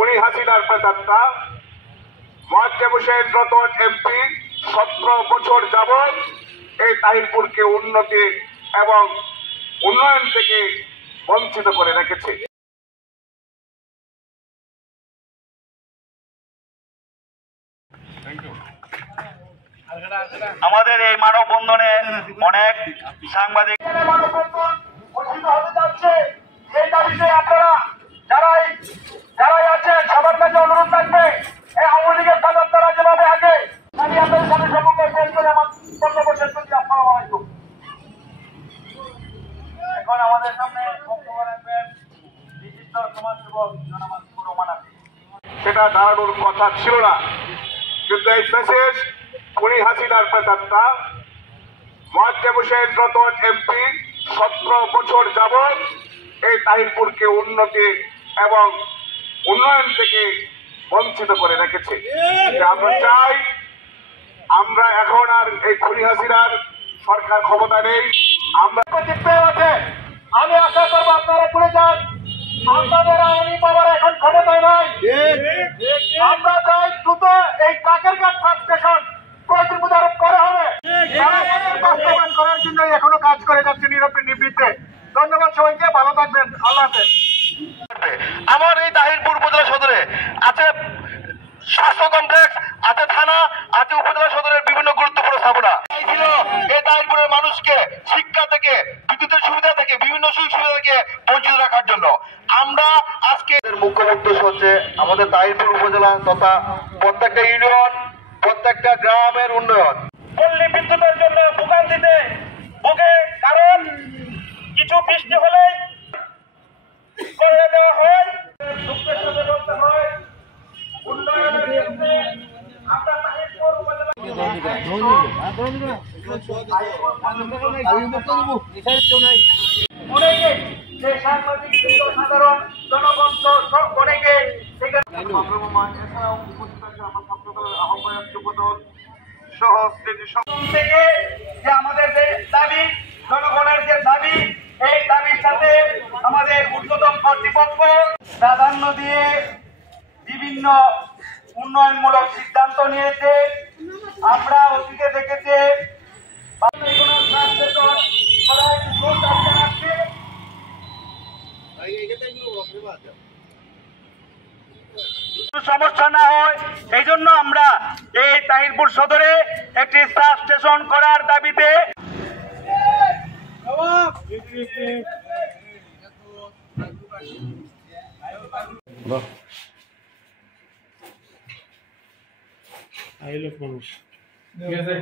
খুনি হাসিনার প্রেতাত্মা মোয়াজ্জেম হোসেন রতন এমপি 17 বছর যাবৎ এই তাহিরপুরকে উন্নতি এবং উন্নয়ন থেকে বঞ্চিত করে রেখেছে। আমাদের এই মানববন্ধনে অনেক সাংবাদিক যারাই আছেন সবার কাছে অনুরোধ থাকবে এই আওয়ামী লীগের সাজার যেভাবে আগে আমি আপনাদের সামনে সম্পর্কে শেষ করে আমার বক্তব্য শেষ করছি। আসসালামু আলাইকুম। এখন আমাদের সামনে বক্তব্য রাখবেন বিশিষ্ট সমাজসেবক জনাব রহমান আলী। সেটা দাঁড়ানোর কথা ছিল না, কিন্তু এই মেসেজ খুনি হাসিনার প্রেতাত্মা মোয়াজ্জেম হোসেন রতন এমপি 17 বছর যাবৎ এই তাহিরপুরকে উন্নতি এবং উন্নয়ন থেকে বঞ্চিত করে রেখেছে। আমরা চাই আমরা এখন আর এই খুনি হাসিনার সরকার ক্ষমতা নেই, আমরা আমি আশা করবো আপনারা ভুলে যান আপনাদের আইনি পাওয়ার এখন ক্ষমতায় নাই। আমরা চাই দ্রুত এই কাকেরঘাট সাব স্টেশন প্রতিরোধ করা হবে, বাস্তবায়ন করার জন্য এখনো কাজ করে যাচ্ছে নিবৃত্তে। ধন্যবাদ সবাইকে, ভালো থাকবেন, আল্লাহ হাফেজ। আমার এই তাহিরপুর উপজেলা সদরে আছে স্বাস্থ্য কমপ্লেক্স, আছে থানা, আছে উপজেলা সদরের বিভিন্ন গুরুত্বপূর্ণ স্থাপনা। ছিল এই তাহিরপুরের মানুষকে শিক্ষা থেকে, বিদ্যুতের সুবিধা থেকে, বিভিন্ন সুযোগ সুবিধা থেকে বঞ্চিত রাখার জন্য আমরা আজকে মুখ্য উদ্দেশ্য হচ্ছে আমাদের তাহিরপুর উপজেলা তথা প্রত্যেকটা ইউনিয়ন, প্রত্যেকটা গ্রামের উন্নয়ন। পল্লী বিদ্যুতের জন্য ভোগান্তিতে ভোগে, কারণ কিছু বৃষ্টি হলেই করে দেওয়া হয়, দুঃখের সাথে বলতে হয় উন্নয়নের ক্ষেত্রে আমরা তাহিরপুর উপজেলা অনেকে যে সাংবাদিক সাধারণ জনগণ অনেকে এছাড়াও উপস্থিত আছে আমার ছাত্রদলের আহ্বায়ক যুবদল সহ থেকে যে আমাদের যে দাবি, জনগণের যে দাবি, এই দাবির সাথে আমাদের ঊর্ধ্বতন কর্তৃপক্ষ প্রাধান্য দিয়ে বিভিন্ন উন্নয়নমূলক সিদ্ধান্ত নিয়েছে। আমরা অতীতে দেখেছি সমস্যা না হয় এই জন্য আমরা এই তাহিরপুর সদরে একটি সাব স্টেশন করার দাবিতে মানুষ ঠিক আছে।